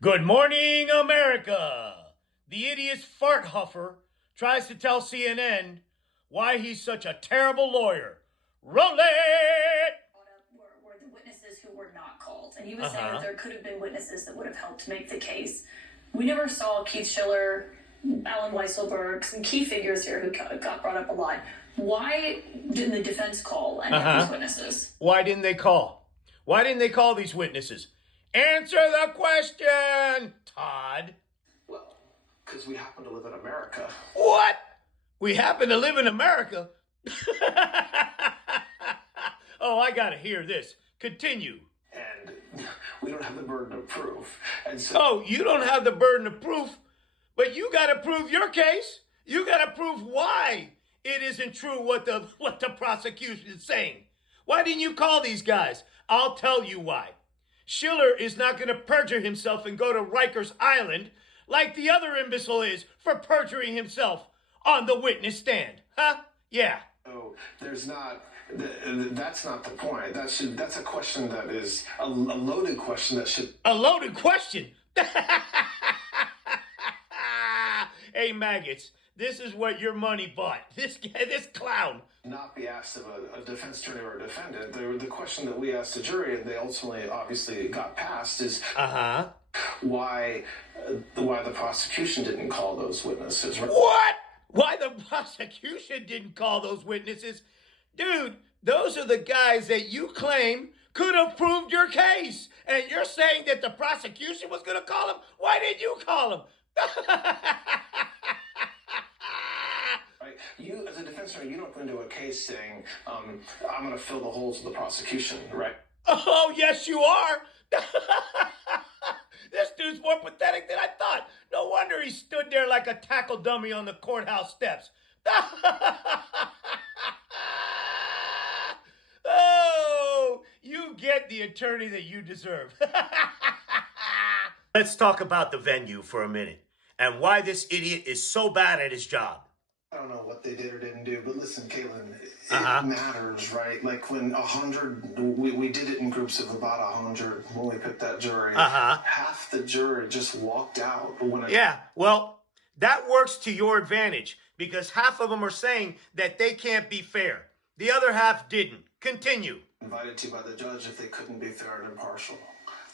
Good morning, America! The idiot fart huffer tries to tell CNN why he's such a terrible lawyer. Roll it! Were the witnesses who were not called. And he was saying Uh-huh. that there could have been witnesses that would have helped make the case. We never saw Keith Schiller, Alan Weisselberg, some key figures here who got brought up a lot. Why didn't the defense call any of these witnesses? Why didn't they call? Why didn't they call these witnesses? Answer the question, Todd. Well, because we happen to live in America. What? We happen to live in America? Oh, I gotta hear this. Continue. And we don't have the burden of proof. And so, Oh, you don't have the burden of proof, but you gotta prove your case. You gotta prove why it isn't true what the prosecution is saying. Why didn't you call these guys? I'll tell you why. Schiller is not going to perjure himself and go to Rikers Island like the other imbecile is for perjuring himself on the witness stand. Huh? Yeah. there's not. That's not the point. That's a question that is a loaded question that should. A loaded question. Hey, maggots. This is what your money bought. This clown. Not be asked of a defense attorney or a defendant. The question that we asked the jury, and they ultimately obviously got passed, is why the prosecution didn't call those witnesses. What? Why the prosecution didn't call those witnesses? Dude, those are the guys that you claim could have proved your case. And you're saying that the prosecution was going to call them? Why didn't you call them? Right? You, as a defense attorney, you don't go into a case saying, "I'm going to fill the holes of the prosecution," right? Oh, yes, you are. This dude's more pathetic than I thought. No wonder he stood there like a tackle dummy on the courthouse steps. Oh, you get the attorney that you deserve. Let's talk about the venue for a minute and why this idiot is so bad at his job. I don't know what they did or didn't do, but listen, Caitlin, it matters, right? Like when 100, we did it in groups of about 100 when we picked that jury. Half the jury just walked out. Yeah, well, that works to your advantage because half of them are saying that they can't be fair. The other half didn't. Continue. Invited to by the judge if they couldn't be fair and impartial.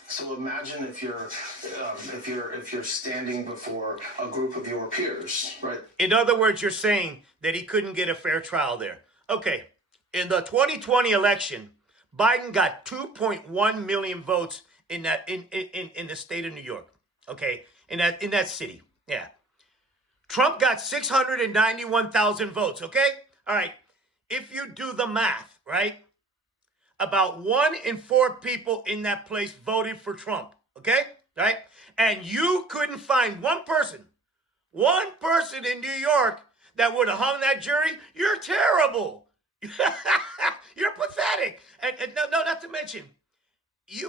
So imagine if you're standing before a group of your peers, right? In other words, you're saying that he couldn't get a fair trial there. Okay, in the 2020 election, Biden got 2.1 million votes in the state of New York. Okay, in that city. Yeah. Trump got 691,000 votes. Okay, all right. If you do the math, right? About 1 in 4 people in that place voted for Trump, okay? Right? And you couldn't find one person in New York that would have hung that jury. You're terrible. You're pathetic. And no, not to mention, he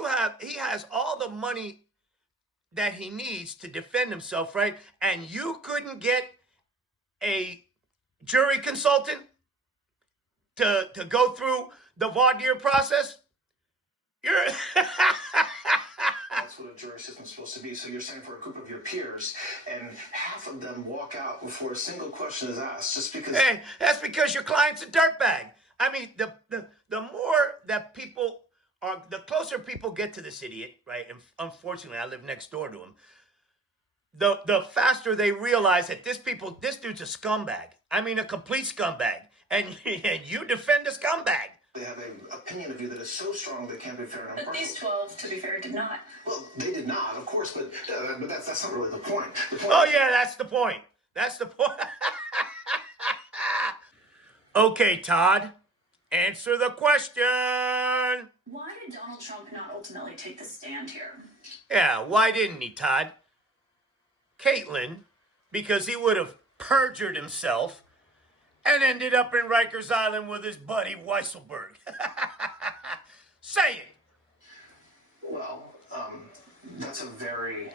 has all the money that he needs to defend himself, right? And you couldn't get a jury consultant to go through the voir dire process? You're That's what a jury system is supposed to be. So you're saying for a group of your peers, and half of them walk out before a single question is asked, just because. Hey, that's because your client's a dirtbag. I mean, the more that people are, the closer people get to this idiot, right? And unfortunately, I live next door to him. The faster they realize that this dude's a scumbag. I mean, a complete scumbag. And you defend a scumbag. They have an opinion of you that is so strong that can't be fair and But impartial. these 12, to be fair, did not. Well, they did not, of course, but that's not really the point. The point Oh, yeah, that's the point. That's the point. Okay, Todd, answer the question. Why did Donald Trump not ultimately take the stand here? Yeah, why didn't he, Todd? Caitlin, because he would have perjured himself and ended up in Rikers Island with his buddy Weisselberg. Say it. Well, that's a very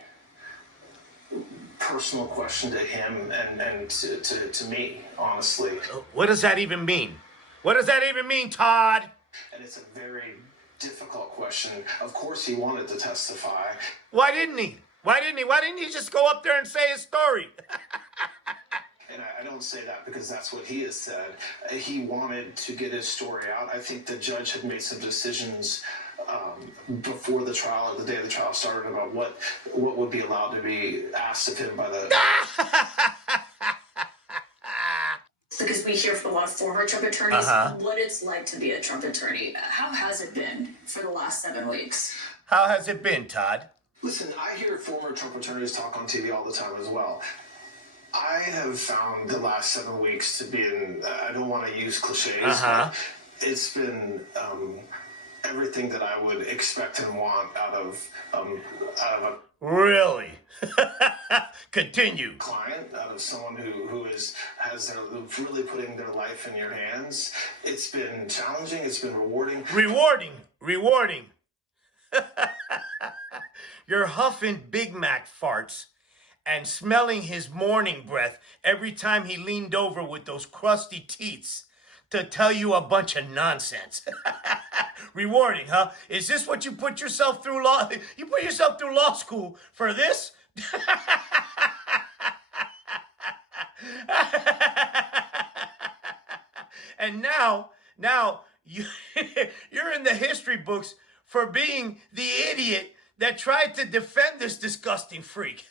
personal question to him and to me, honestly. What does that even mean? What does that even mean, Todd? And it's a very difficult question. Of course he wanted to testify. Why didn't he? Why didn't he just go up there and say his story? And I don't say that because that's what he has said. He wanted to get his story out. I think the judge had made some decisions before the trial, or the day of the trial started, about what would be allowed to be asked of him by the... Because we hear from a lot of former Trump attorneys what it's like to be a Trump attorney. How has it been for the last 7 weeks? How has it been, Todd? Listen, I hear former Trump attorneys talk on TV all the time as well. I have found the last 7 weeks to be, I don't want to use cliches, but it's been everything that I would expect and want out of a Really? Continue. client, out of someone who who's really putting their life in your hands. It's been challenging. It's been rewarding. Rewarding. You're huffing Big Mac farts and smelling his morning breath every time he leaned over with those crusty teats to tell you a bunch of nonsense. Rewarding, huh? Is this what you put yourself through law? You put yourself through law school for this? And now you're in the history books for being the idiot that tried to defend this disgusting freak.